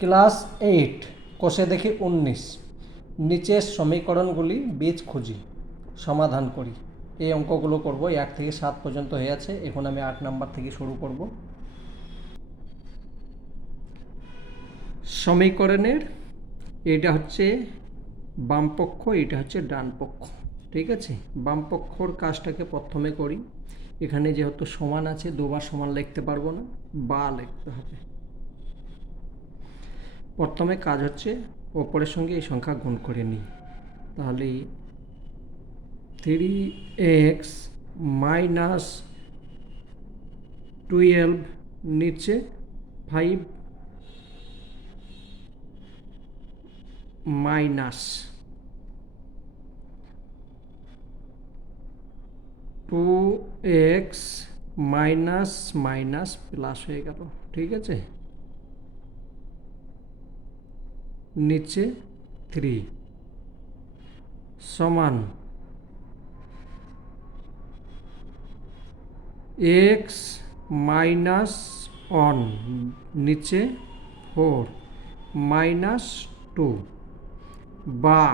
Class eight, কোষে দেখি উনিশ। নিচের সমীকরণগুলি বীজ খুঁজি, সমাধান করি। এই অঙ্কগুলো করব, এক থেকে সাত পর্যন্ত হয়ে আছে, এখন আমি আট নাম্বার থেকে শুরু করব। সমীকরণের এটা হচ্ছে বাম পক্ষ এটা হচ্ছে ডান পক্ষ, ঠিক আছে? বাম পক্ষর কাজটাকে প্রথমে করি। এখানে যেহেতু সমান আছে, দুবার সমান লিখতে পারব না, বা লিখতে হবে। প্রথমে কাজ হচ্ছে ওপরের সঙ্গে এই সংখ্যা গুণ করে নিই। তাহলে থ্রি এক্স মাইনাস টুয়েলভ নিচে five minus two x minus minus plus হয়ে গেল, ঠিক আছে? নিচে থ্রি সমান এক্স মাইনাস ওয়ান নিচে ফোর মাইনাস টু বা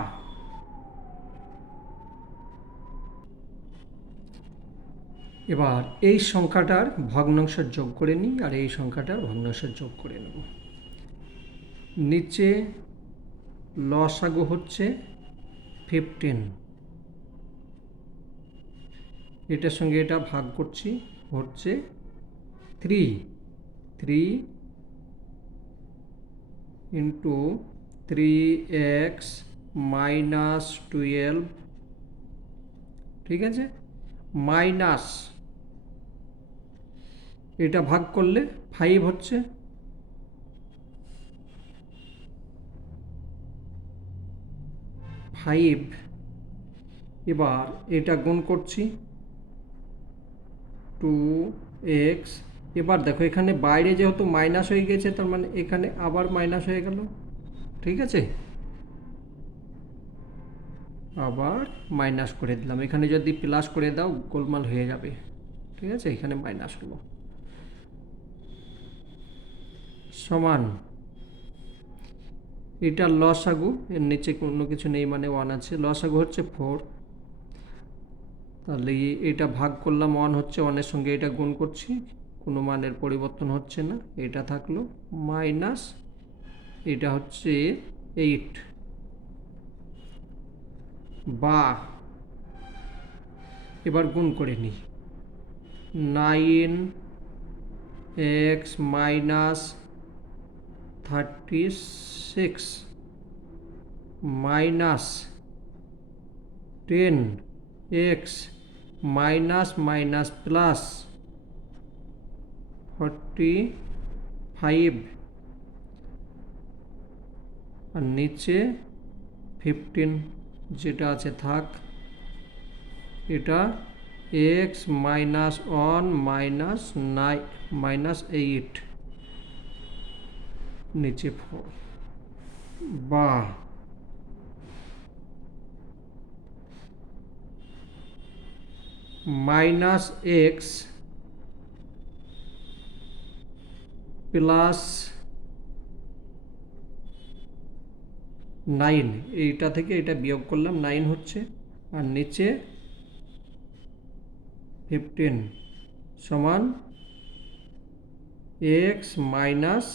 এবার এই সংখ্যাটার ভগ্নাংশ যোগ করে নিই আর এই সংখ্যাটার ভগ্নাংশ যোগ করে নেব। নিচে লসাগু হচ্ছে ফিফটিন এটার সঙ্গে এটা ভাগ করছি, হচ্ছে three three into three x minus twelve ঠিক আছে? মাইনাস এটা ভাগ করলে ফাইভ হচ্ছে। ফাইভ এবার এটা গুণ করছি। Two x. এবার দেখো, এখানে বাইরে যেহেতু মাইনাস হয়ে গেছে, তার মানে এখানে আবার মাইনাস হয়ে গেল। ঠিক আছে? আবার মাইনাস করে দিলাম। এখানে যদি প্লাস করে দাও, গোলমাল হয়ে যাবে। ঠিক আছে? এখানে মাইনাস হলো। সমান এটা লসাগু, এর নিচে কোনো কিছু নেই মানে ওয়ান আছে। লসাগু হচ্ছে ফোর তাহলে এটা ভাগ করলাম ওয়ান হচ্ছে ওয়ানের সঙ্গে এটা গুণ করছি, কোনো মানের পরিবর্তন হচ্ছে না, এটা থাকল মাইনাস এটা হচ্ছে এইট বা এবার গুণ করে নিই। Nine x minus thirty six minus ten x minus minus plus forty five আর নিচে ফিফটিন যেটা আছে থাক, এটা x minus one minus nine minus eight নিচে ফোর বা মাইনাস এক্স প্লাস নাইন এইটা থেকে এটা বিয়োগ করলাম নাইন হচ্ছে, আর নিচে ফিফটিন সমান এক্স মাইনাস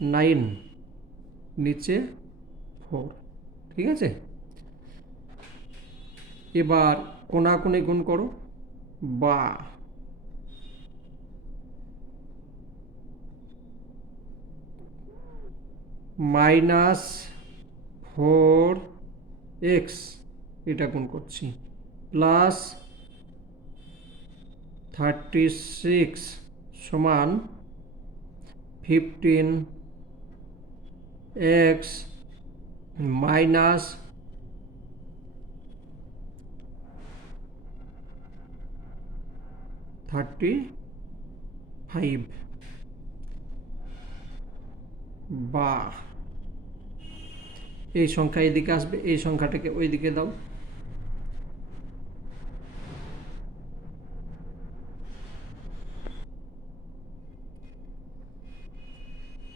নাইন, নিচে ফোর, ঠিক আছে? এবার কোনাকুনি গুণ করো, বা। মাইনাস ফোর এক্স, এটা গুণ করছি। প্লাস থার্টি সিক্স সমান fifteen x minus thirty five বা এই সংখ্যা এদিকে আসবে এই সংখ্যাটাকে ওই দিকে দাও।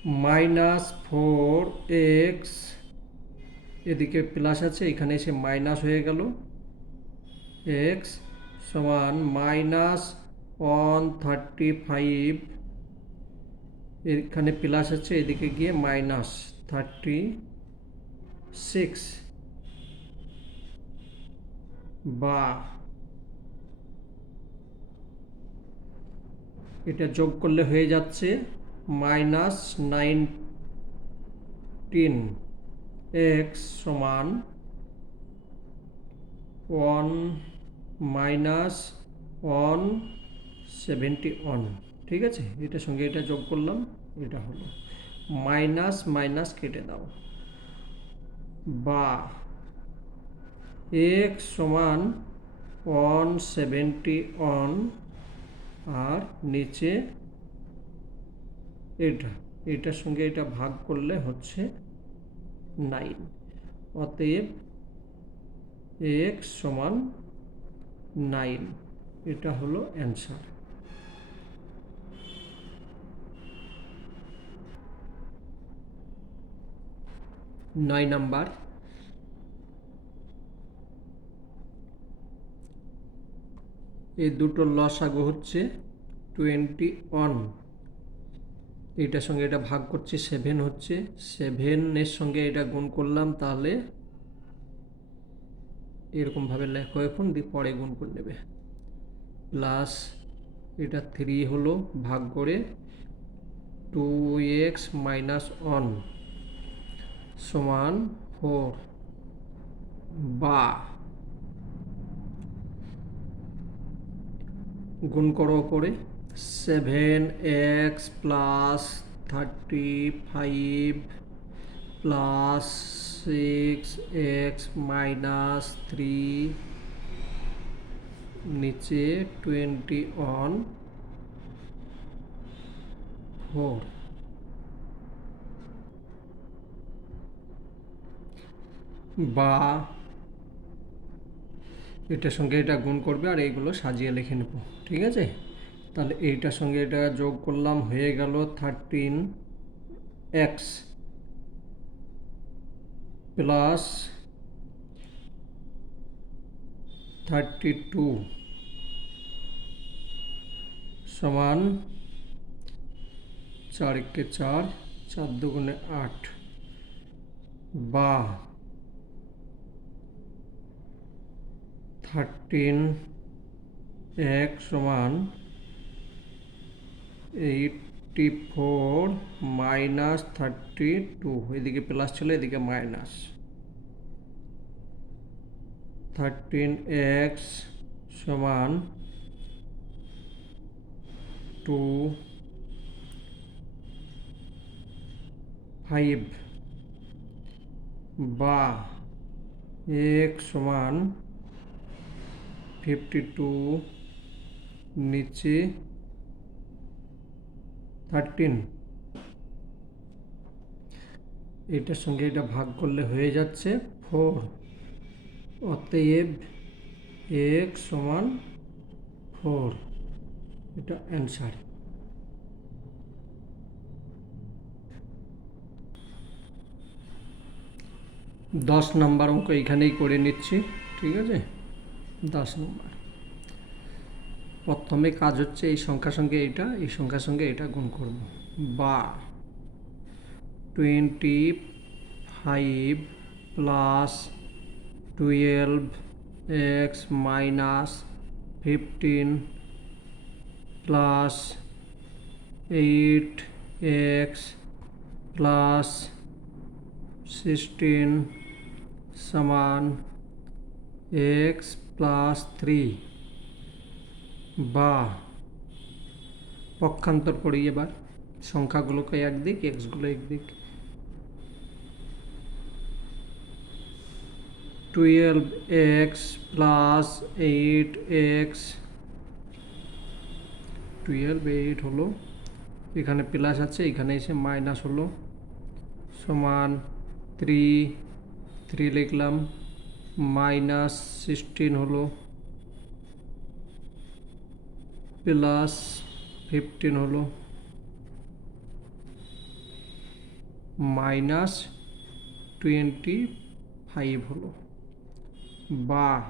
মাইনাস ফোর এক্স, এদিকে প্লাস আছে, এখানে এসে মাইনাস হয়ে গেল। এক্স সমান মাইনাস ওয়ান থার্টি ফাইভ, এখানে প্লাস আছে, এদিকে গিয়ে মাইনাস থার্টি সিক্স। বা, এটা যোগ করলে হয়ে যাচ্ছে মাইনাস নাইনটিন এক্স সমান one minus one seventy one ঠিক আছে? এটার সঙ্গে এটা যোগ করলাম, এটা হলো। মাইনাস মাইনাস কেটে দাও। বা এক্স সমান ওয়ান সেভেন্টি ওয়ান আর নিচে এটা, এটার সঙ্গে এটা ভাগ করলে হচ্ছে নাইন অতএব এক্স সমান নাইন এটা হলো অ্যান্সার নয় নাম্বার। এই দুটো লসাগু হচ্ছে টোয়েন্টি ওয়ান এটার সঙ্গে এটা ভাগ করছি সেভেন হচ্ছে। সেভেনের সঙ্গে এটা গুণ করলাম, তাহলে এরকমভাবে লেখো এখন, দিয়ে পরে গুণ করে নেবে। প্লাস এটা থ্রি হলো, ভাগ করে টু এক্স মাইনাস ওয়ান সমান ফোর বা গুণ করো ওপরে seven x plus thirty five plus six x minus three নিচে টোয়েন্টি ওয়ান ফোর বা এটার সঙ্গে এটা গুণ করবে আর এইগুলো সাজিয়ে লিখে নেব, ঠিক আছে? তাহলে এইটার সঙ্গে এটা যোগ করলাম, হয়ে গেল thirteen x plus thirty two সমান চার একে চার চার দুগুণে আট, বা থার্টিন এক সমান eighty four minus thirty two এদিকে প্লাস ছিল, এদিকে মাইনাস থার্টিন এক্স সমান টু ফাইভ বা এক্স সমান ফিফটি টু নিচে থার্টিন এটার সঙ্গে এটা ভাগ করলে হয়ে যাচ্ছে ফোর অতএব এক সমান ফোর এটা অ্যান্সার দশ নাম্বার অঙ্ক এইখানেই করে নিচ্ছি, ঠিক আছে? দশ নম্বর। প্রথমে কাজ হচ্ছে এই সংখ্যার সঙ্গে এটা এই সংখ্যার সঙ্গে এটা গুণ করব। বা twenty five plus twelve x minus fifteen plus eight x plus sixteen সমান এক্স প্লাস থ্রি বা পক্ষান্তর করি এবার। সংখ্যাগুলোকে একদিক, এক্সগুলো একদিক। Twelve x plus eight x. Twelve eight হলো, এখানে প্লাস আছে, এখানে এসে মাইনাস হলো। সমান থ্রি থ্রি লিখলাম। মাইনাস সিক্সটিন হলো প্লাস ফিফটিন হলো মাইনাস টোয়েন্টি ফাইভ হলো। বা।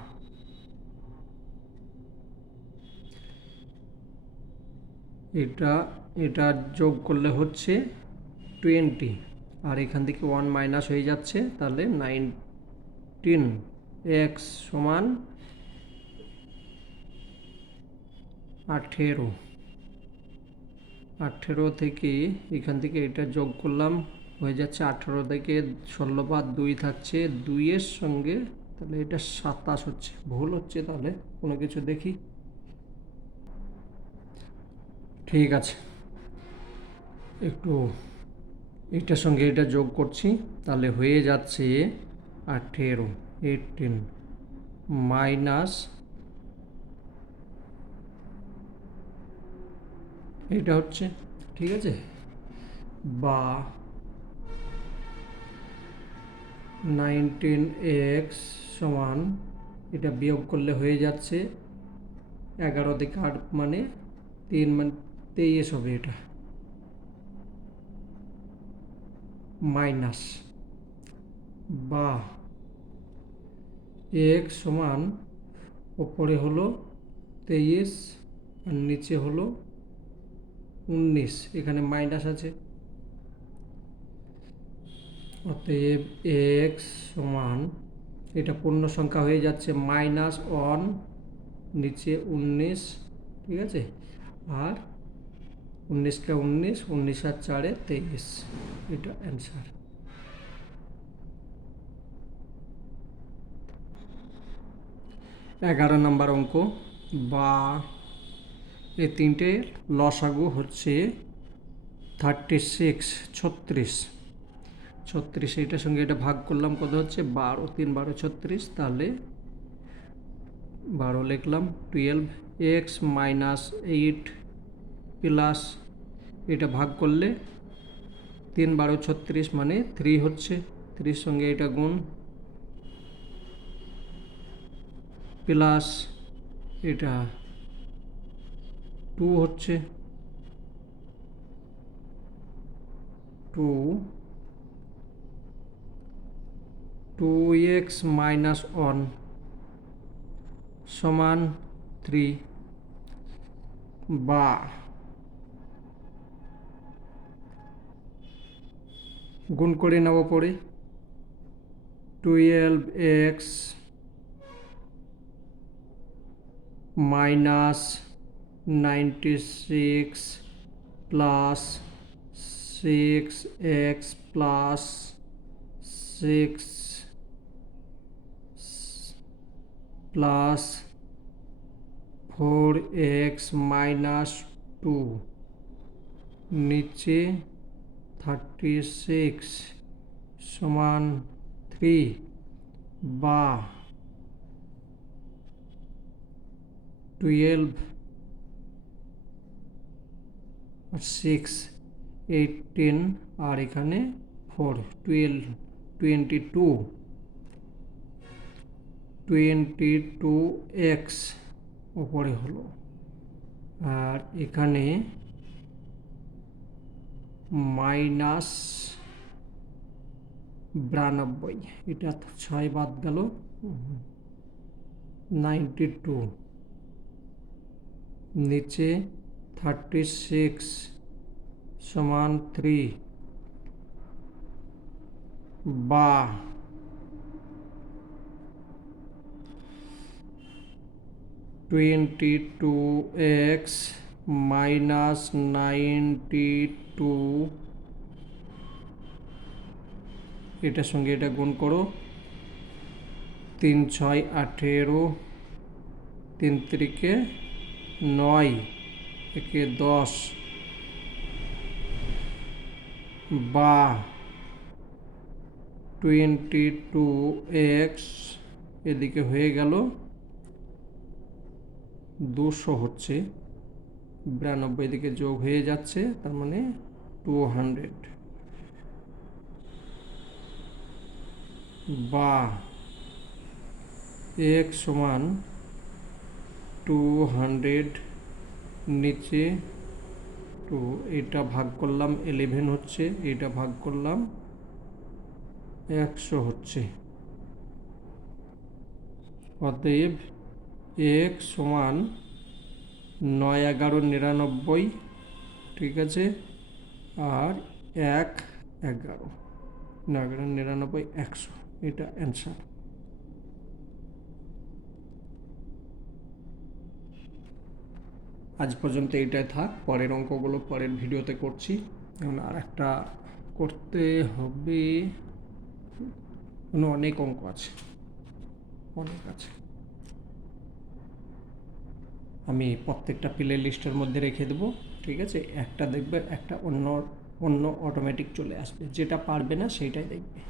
এটা এটা যোগ করলে হচ্ছে টোয়েন্টি। আর এখান থেকে ওয়ান মাইনাস হয়ে যাচ্ছে, তাহলে নাইনটিন। এক্স সমান আঠেরো। আঠেরো থেকে এখান থেকে এটা যোগ করলাম, হয়ে যাচ্ছে আঠেরো থেকে ষোলো বাদ দুই থাকছে, দুইয়ের সঙ্গে তাহলে এটা সাতাশ হচ্ছে। ভুল হচ্ছে তাহলে কোনো কিছু দেখি। ঠিক আছে। একটু এটার সঙ্গে এটা যোগ করছি, তাহলে হয়ে যাচ্ছে আঠেরো। এইটিন মাইনাস এটা হচ্ছে, ঠিক আছে? বা নাইনটিন এক্স সমান, এটা বিয়োগ করলে হয়ে যাচ্ছে এগারো থেকে আট মানে তিন মানে তেইশ হবে এটা। মাইনাস বা এক্স সমান ওপরে হলো তেইশ আর নিচে হলো উনিশ। এখানে মাইনাস আছে। অতএব এক্স সমান, এটা পূর্ণ সংখ্যা হয়ে যাচ্ছে মাইনাস ওয়ান, নিচে উনিশ, ঠিক আছে? আর উনিশকে উনিশ উনিশ আর চারে তেইশ। এটা অ্যান্সার। এগারো নম্বর অঙ্ক, বা এই তিনটে লসাগু হচ্ছে থার্টি সিক্স ছত্রিশ। ছত্রিশ এটার সঙ্গে এটা ভাগ করলাম, কত হচ্ছে? বারো, তিন, বারো, ছত্রিশ, তাহলে বারো লিখলাম twelve x minus eight plus এটা ভাগ করলে তিন, বারো, ছত্রিশ মানে থ্রি হচ্ছে। থ্রির সঙ্গে এটা গুণ প্লাস এটা টু হচ্ছে। Two two x minus one সমান থ্রি বা গুণ করে নেব পরে। Twelve x minus ninety six plus six x plus six plus four x minus two. নিচে থার্টি সিক্স সমান থ্রি বা টুয়েলভ সিক্স এইটিন আর এখানে four twelve twenty two twenty two x ওপরে হলো। আর এখানে মাইনাস বিরানব্বই, এটা ছয় বাদ গেল। নাইনটি টু নিচে থার্টি সিক্স সমান থ্রি বা twenty two x minus ninety two এটার সঙ্গে এটা গুণ করো তিন ছয় আঠেরো তিন তিরিকে নয়, একে দশ। বা টোয়েন্টি টু এক্স এদিকে হয়ে গেল। দুশো হচ্ছে। বিরানব্বই দিকে যোগ হয়ে যাচ্ছে, তার মানে টু হান্ড্রেড। বা এক সমান টু হান্ড্রেড নিচে টু এটা ভাগ করলাম ইলেভেন হচ্ছে, এটা ভাগ করলাম একশো হচ্ছে। অতএব এক সমান নয় এগারো নিরানব্বই, ঠিক আছে? আর এক এগারো এগারো নিরানব্বই একশো, এটা অ্যান্সার আজ পর্যন্ত এইটাই থাক, পরের অঙ্কগুলো পরের ভিডিওতে করছি। এখন আর একটা করতে হবে। অনেক অঙ্ক আছে। অনেক আছে। আমি প্রত্যেকটা প্লে লিস্টের মধ্যে রেখে দেবো, ঠিক আছে? একটা দেখবে, একটা অন্য অন্য অটোমেটিক চলে আসবে। যেটা পারবে না, সেইটাই দেখবে।